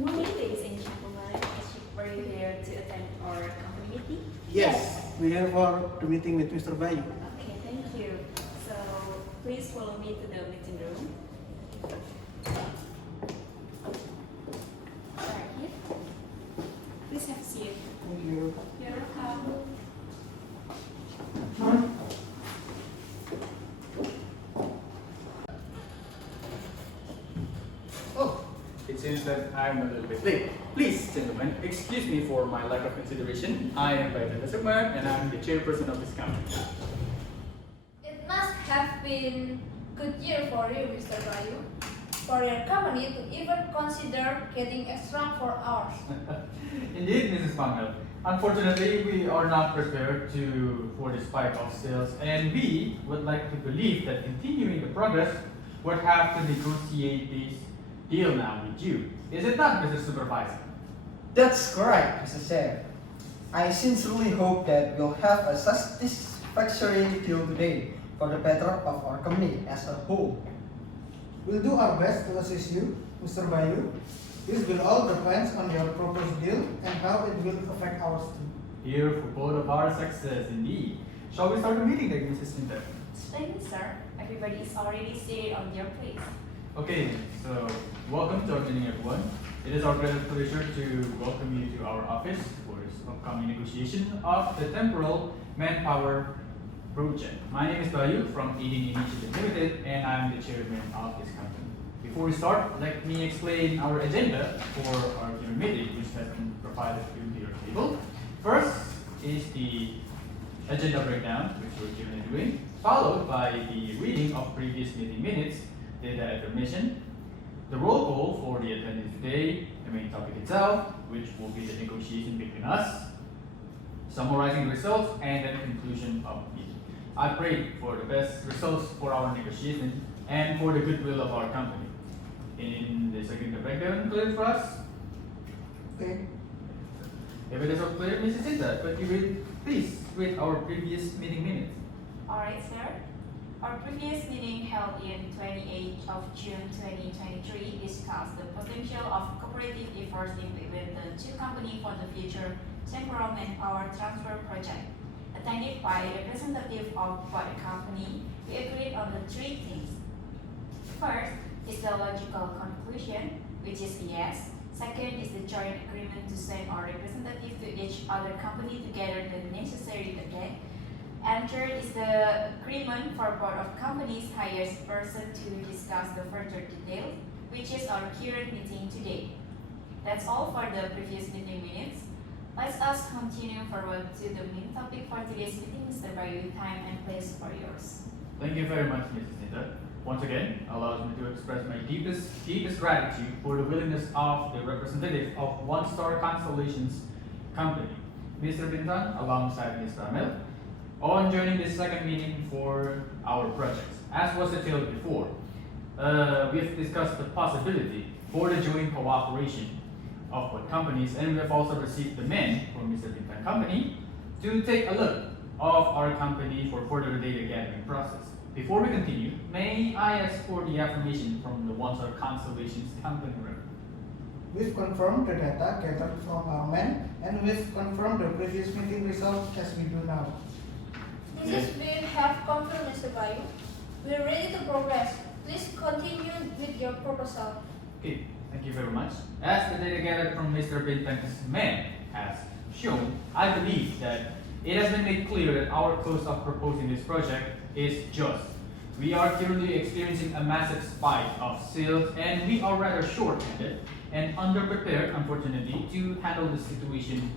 Ladies and gentlemen, were you here to attend our company meeting? Yes, we have our meeting with Mr. Bayu. Okay, thank you. So please follow me to the meeting room. Right here. Please have a seat. Thank you. You're welcome. Oh, it seems that I'm a little bit late. Please, gentlemen, excuse me for my lack of consideration. I am Bayu Sukma and I'm the chairperson of this company. It must have been good year for you, Mr. Bayu, for your company to even consider getting extra for ours. Indeed, Mrs. Pangel. Unfortunately, we are not prepared for the spike of sales, and we would like to believe that continuing the progress would have to negotiate this deal now with you. Is it not, Mr. Supervisor? That's correct, Mr. Chair. I sincerely hope that we'll have a satisfactory deal today for the better of our company as a whole. We'll do our best to assist you, Mr. Bayu. This will all depend on your proposed deal and how it will affect ours too. Here for both of our success, indeed. Shall we start the meeting then, Mrs. Sinter? Thank you, sir. Everybody is already seated on their place. Okay, so welcome to our meeting, everyone. It is our great pleasure to welcome you to our office for this upcoming negotiation of the temporal manpower project. My name is Bayu from Aiding Initiative Limited, and I'm the chairman of this company. Before we start, let me explain our agenda for our current meeting, which has been provided to your table. First is the agenda breakdown, which we're currently doing, followed by the reading of previous meeting minutes, data information, the roll call for the attendance today, the main topic itself, which will be the negotiation between us, summarizing the results, and then conclusion of the meeting. I pray for the best results for our negotiation and for the goodwill of our company. In the second breakdown, clear for us? Okay. If it is all clear, Mrs. Sinta, could you please read our previous meeting minutes? Alright, sir. Our previous meeting held in 28th of June 2023 discussed the potential of cooperative efforts in between the two companies for the future temporal manpower transfer project. Attended by representative of both company, we agreed on the three things. First is the logical conclusion, which is yes. Second is the joint agreement to send our representative to each other company to gather the necessary data. And third is the agreement for board of companies hires person to discuss the further details, which is our current meeting today. That's all for the previous meeting minutes. Let us continue forward to the main topic for today's meeting, Mr. Bayu. Time and place for yours. Thank you very much, Mrs. Sinta. Once again, allows me to express my deepest gratitude for the willingness of the representative of One Star Constellations Company, Mr. Bintan, alongside Ms. Ramel, on joining this second meeting for our projects. As was detailed before, we have discussed the possibility for the joint cooperation of both companies, and we have also received demand from Mr. Bintan Company to take a look of our company for further data gathering process. Before we continue, may I ask for the affirmation from the One Star Constellations Company rep? We've confirmed the data gathered from our men and we've confirmed the previous meeting results as we do now. This is we have confirmed, Mr. Bayu. We're ready to progress. Please continue with your proposal. Okay, thank you very much. As the data gathered from Mr. Bintan's men has shown, I believe that it has been made clear that our cost of proposing this project is just. We are currently experiencing a massive spike of sales, and we are rather short-handed and underprepared, unfortunately, to handle the situation.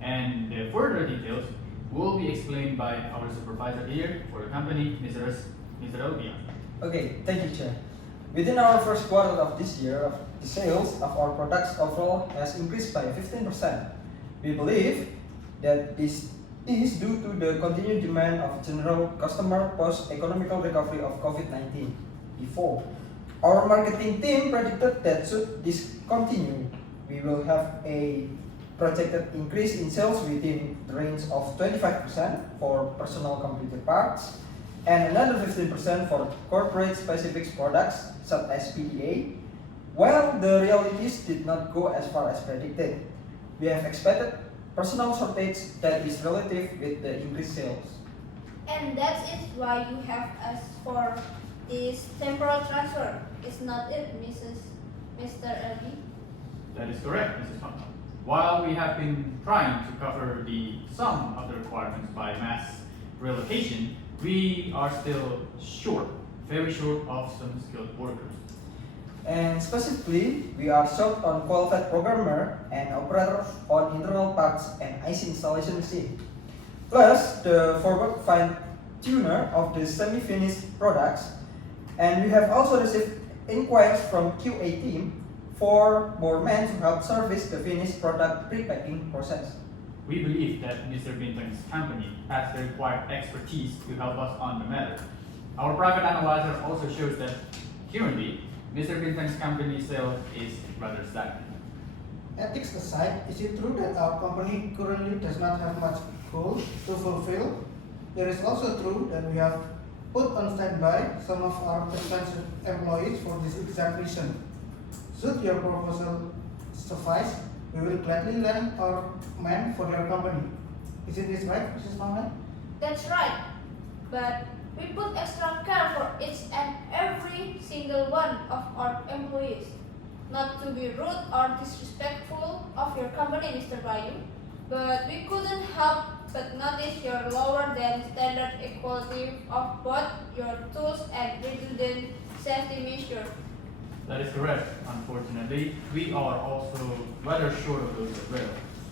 And the further details will be explained by our supervisor here for the company, Mr. Obiang. Okay, thank you, Chair. Within our first quarter of this year, the sales of our products overall has increased by 15%. We believe that this is due to the continued demand of general customer post-economical recovery of COVID-19. Before, our marketing team predicted that should this continue, we will have a projected increase in sales within the range of 25% for personal computer parts and another 15% for corporate specific products such as PDA, While the realities did not go as far as predicted, we have expected personal shortage that is relative with the increased sales. And that is why you have asked for this temporal transfer. Is not it, Mr. Elby? That is correct, Mrs. Fanta. While we have been trying to cover some of the requirements by mass relocation, we are still short, very short of some skilled workers. And specifically, we are short on qualified programmer and operators on internal parts and IC installation machine. Plus, the forward fine tuner of the semi-finished products. And we have also received inquiries from QA team for more men to help service the finished product pre-packing process. We believe that Mr. Bintang's company has the required expertise to help us on the matter. Our private analyzer also shows that currently, Mr. Bintang's company sales is rather stagnant. Ethics aside, is it true that our company currently does not have much goals to fulfill? It is also true that we have put on standby some of our expensive employees for this exact reason. Should your proposal suffice, we will gladly lend our men for your company. Isn't this right, Mrs. Maman? That's right. But we put extra care for each and every single one of our employees. Not to be rude or disrespectful of your company, Mr. Bayu, but we couldn't help but notice your lower than standard equality of both your tools and redundant safety measures. That is correct. Unfortunately, we are also rather short of those as well,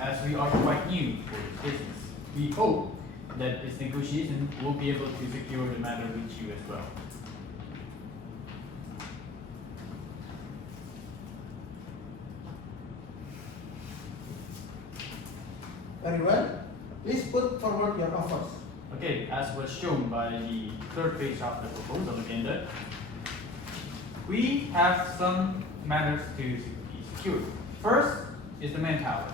as we are quite new for this business. We hope that this negotiation will be able to secure the matter with you as well. Very well. Please put forward your offers. Okay, as was shown by the third page of the proposal agenda, we have some matters to be secured. First is the manpower.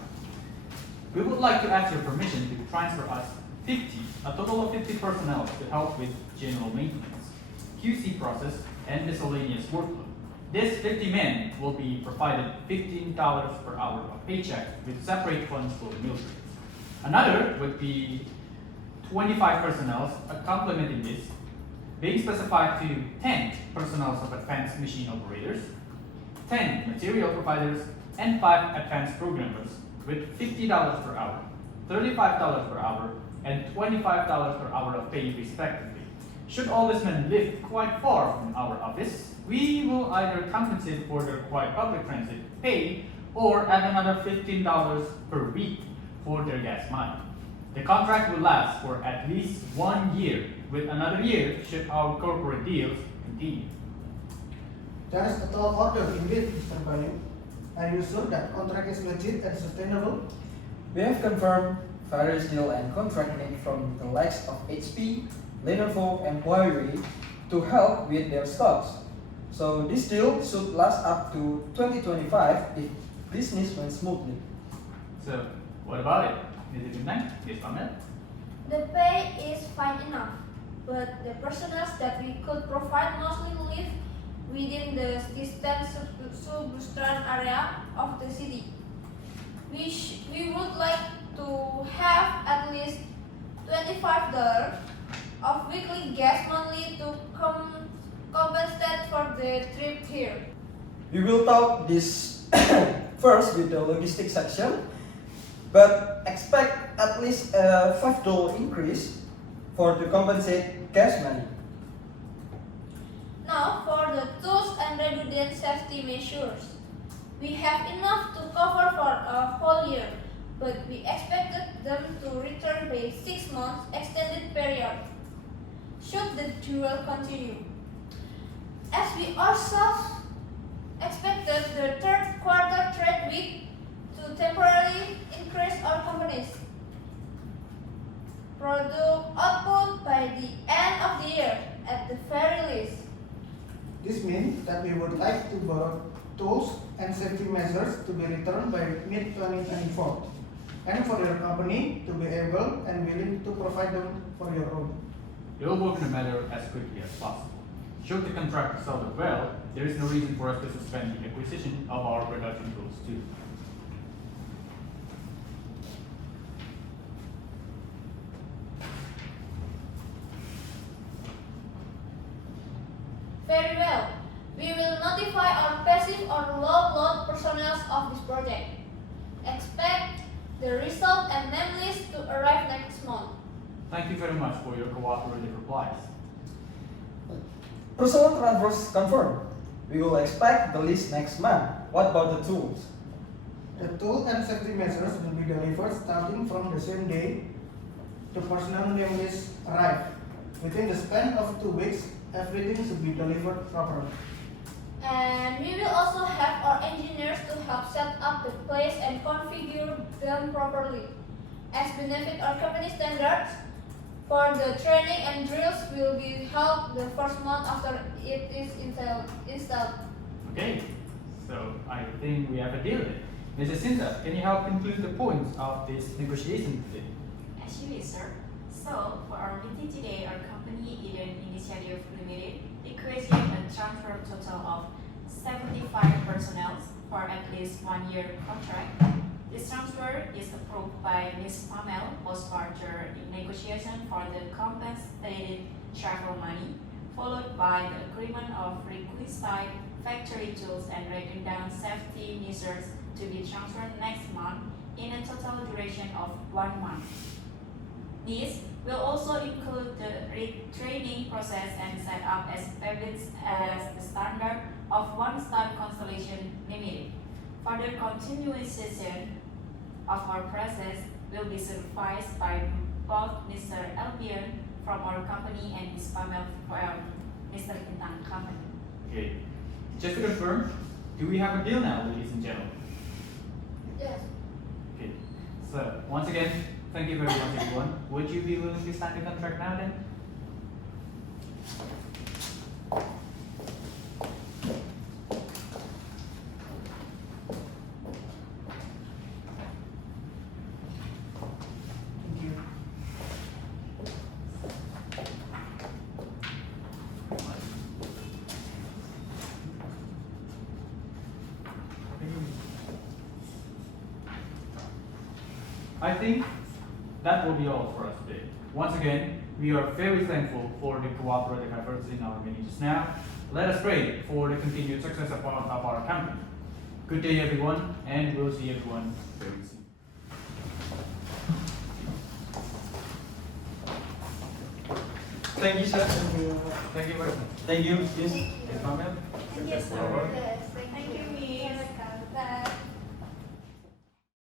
We would like to ask your permission to transfer us a total of 50 personnel to help with general maintenance, QC process, and miscellaneous workload. This 50 men will be provided $15 per hour of paycheck with separate funds for meal rates. Another would be 25 personnel complementing this, being specified to 10 personnel of advanced machine operators, 10 material providers, and 5 advanced programmers with $50 per hour, $35 per hour, and $25 per hour of pay respectively. Should all these men live quite far from our office, we will either compensate for their required public transit pay or add another $15 per week for their gas money. The contract will last for at least 1 year, with another year should our corporate deals continue. That is a tall order indeed, Mr. Bayu. Are you sure that contract is legit and sustainable? We have confirmed various deal and contract made from the likes of HP, Lenovo, and Huawei to help with their stocks. So this deal should last up to 2025 if business runs smoothly. So, what about it? Mr. Bintang, Ms. Pamela? The pay is fine enough, but the personnel that we could provide mostly live within the distant suburban area of the city. We would like to have at least $25 of weekly gas monthly to compensate for the trip here. We will talk this first with the logistics section, but expect at least a $5 increase to compensate gas money. Now for the tools and redundant safety measures. We have enough to cover for a whole year, but we expected them to return by 6 months extended period, should the duel continue. As we ourselves expected the third quarter trade week to temporarily increase our company's product output by the end of the year at the very least. This means that we would like to borrow tools and safety measures to be returned by mid-2024, and for your company to be able and willing to provide them for your own. We will work on the matter as quickly as possible. Should the contract result well, there is no reason for us to suspend the acquisition of our production tools too. Very well. We will notify our passive or low load personnel of this project. Expect the result and name list to arrive next month. Thank you very much for your cooperative replies. Personnel transfers confirmed. We will expect the list next month. What about the tools? The tool and safety measures will be delivered starting from the same day the personnel name list arrive. Within the span of 2 weeks, everything should be delivered properly. And we will also have our engineers to help set up the place and configure them properly. As benefit our company standards, for the training and drills will be held the first month after it is installed. Okay, so I think we have a deal then. Mrs. Sinta, can you help conclude the points of this negotiation today? As you wish, sir. So, for our meeting today, our company, Eden Initiative Limited, requested a transfer total of 75 personnel for at least 1 year contract. This transfer is approved by Ms. Pamel post-merger in negotiation for the compensated travel money, followed by the agreement of requisite factory tools and redundant safety measures to be transferred next month in a total duration of 1 month. This will also include the retraining process and set up as established as the standard of One Star Constellation Limited. Further continuation of our process will be supervised by both Mr. Albion from our company and Ms. Pamel from Mr. Bintang company. Okay, just to confirm, do we have a deal now, ladies and gentlemen? Yes. Okay, so once again, thank you very much everyone. Would you be willing to sign the contract now then? Thank you. I think that will be all for us today. Once again, we are very thankful for the cooperative efforts in our meeting just now. Let us pray for the continued success of our company. Good day everyone, and we'll see everyone very soon. Thank you, sir. Thank you. Thank you very much. Thank you. Yes. Yes, Pamela? Yes, sir. Yes, thank